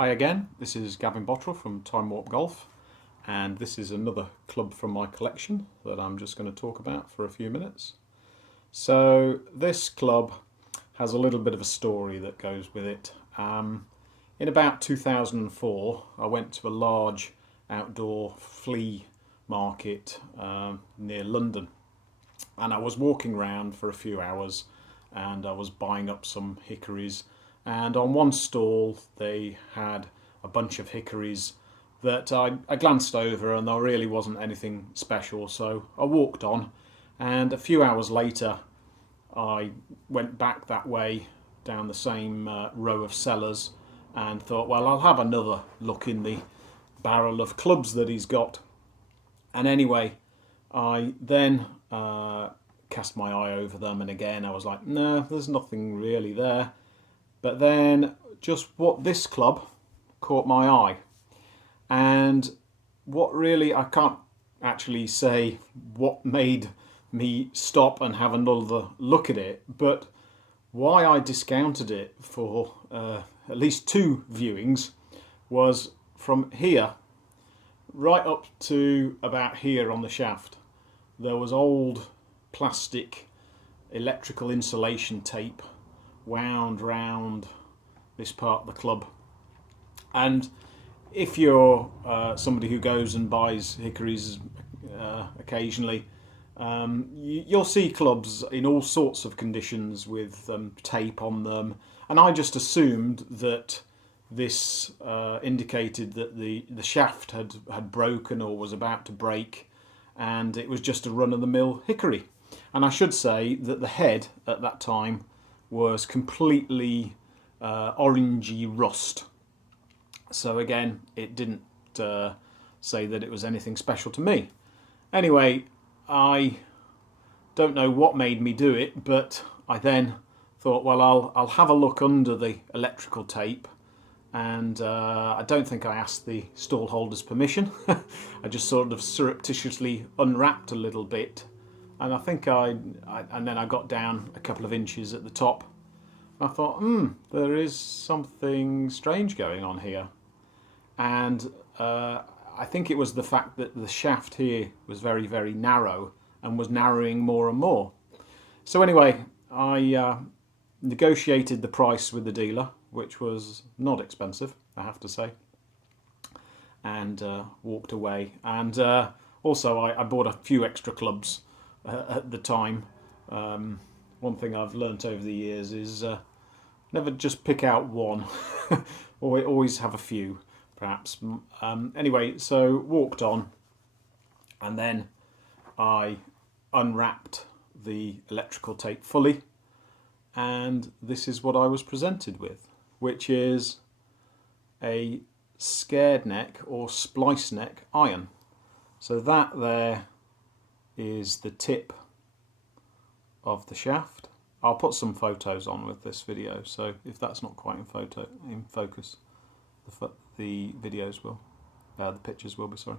Hi again, this is Gavin Bottrell from Time Warp Golf, and this is another club from my collection that I'm just going to talk about for a few minutes. So this club has a little bit of a story that goes with it. In about 2004 I went to a large outdoor flea market near London, and I was walking around for a few hours and I was buying up some hickories, and on one stall they had a bunch of hickories that I glanced over, and there really wasn't anything special, so I walked on, and a few hours later I went back that way down the same row of sellers and thought, well, I'll have another look in the barrel of clubs that he's got. And anyway, I then cast my eye over them, and again I was like, no, there's nothing really there. But then just what this club caught my eye, and what really, I can't actually say what made me stop and have another look at it, but why I discounted it for at least two viewings was from here right up to about here on the shaft there was old plastic electrical insulation tape wound round this part of the club. And if you're somebody who goes and buys hickories occasionally, you'll see clubs in all sorts of conditions with tape on them, and I just assumed that this indicated that the shaft had broken or was about to break, and it was just a run-of-the-mill hickory. And I should say that the head at that time was completely orangey rust. So again, it didn't say that it was anything special to me. Anyway, I don't know what made me do it, but I then thought, well, I'll have a look under the electrical tape, and I don't think I asked the stall holder's permission. I just sort of surreptitiously unwrapped a little bit, and I think and then I got down a couple of inches at the top. I thought, there is something strange going on here, and I think it was the fact that the shaft here was very, very narrow and was narrowing more and more. So anyway, I negotiated the price with the dealer, which was not expensive, I have to say, and walked away. And also I bought a few extra clubs at the time. One thing I've learnt over the years is never just pick out one, always have a few, perhaps. Anyway, so walked on, and then I unwrapped the electrical tape fully, and this is what I was presented with, which is a scared neck or splice neck iron. So that there is the tip of the shaft. I'll put some photos on with this video, so if that's not quite in focus, the videos will, the pictures will be, sorry.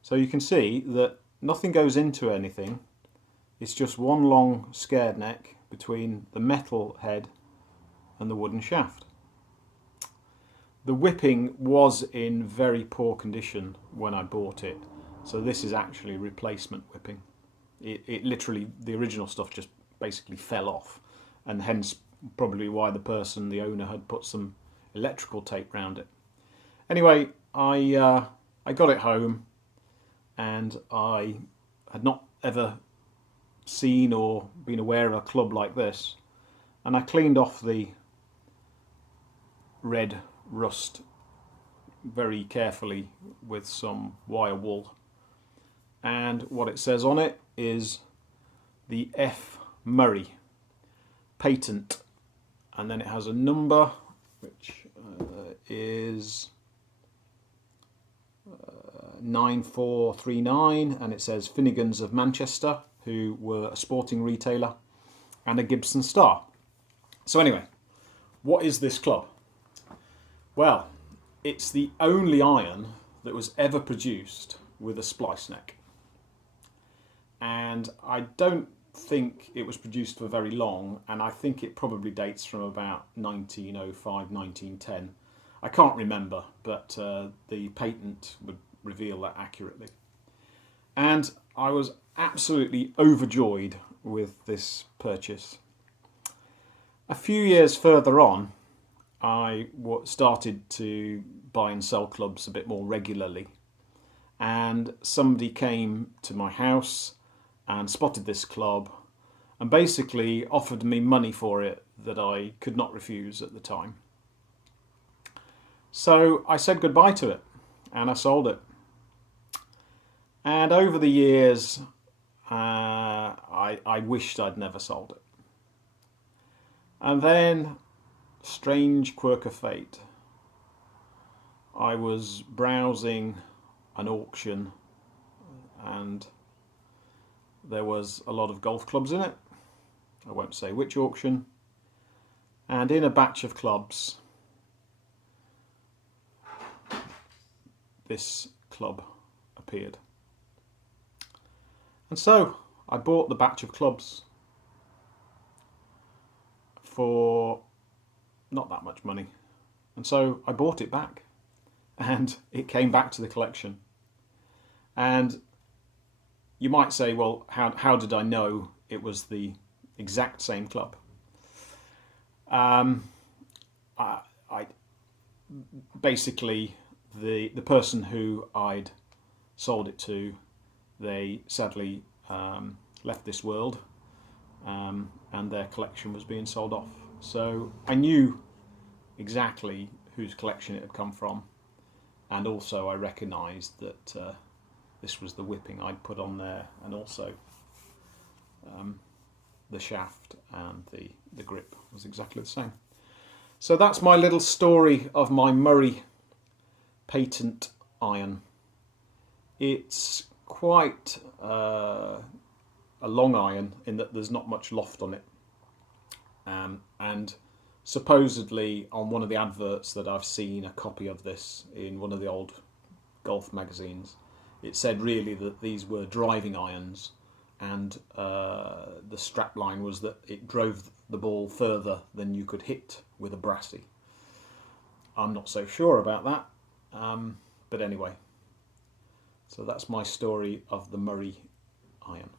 So you can see that nothing goes into anything. It's just one long scared neck between the metal head and the wooden shaft. The whipping was in very poor condition when I bought it, so this is actually replacement whipping. It literally, the original stuff just basically fell off, and hence probably why the owner had put some electrical tape around it. Anyway, I got it home, and I had not ever seen or been aware of a club like this, and I cleaned off the red rust very carefully with some wire wool, and what it says on it is the F. Murray patent, and then it has a number which is 9439, and it says Finnegan's of Manchester, who were a sporting retailer, and a Gibson star. So anyway, what is this club? Well, it's the only iron that was ever produced with a splice neck, and I don't think it was produced for very long, and I think it probably dates from about 1905, 1910. I can't remember, but the patent would reveal that accurately. And I was absolutely overjoyed with this purchase. A few years further on, I started to buy and sell clubs a bit more regularly, and somebody came to my house and spotted this club and basically offered me money for it that I could not refuse at the time. So I said goodbye to it and I sold it. And over the years, I wished I'd never sold it. And then, strange quirk of fate, I was browsing an auction and there was a lot of golf clubs in it. I won't say which auction. And in a batch of clubs, this club appeared. And so I bought the batch of clubs for not that much money. And so I bought it back and it came back to the collection. And you might say, well, how did I know it was the exact same club? I basically, the person who I'd sold it to, they sadly left this world, and their collection was being sold off. So I knew exactly whose collection it had come from, and also I recognised that this was the whipping I'd put on there, and also the shaft and the grip was exactly the same. So that's my little story of my Murray patent iron. It's quite a long iron in that there's not much loft on it, and supposedly on one of the adverts that I've seen a copy of this in one of the old golf magazines, it said really that these were driving irons, and the strap line was that it drove the ball further than you could hit with a brassy. I'm not so sure about that, but anyway, so that's my story of the Murray iron.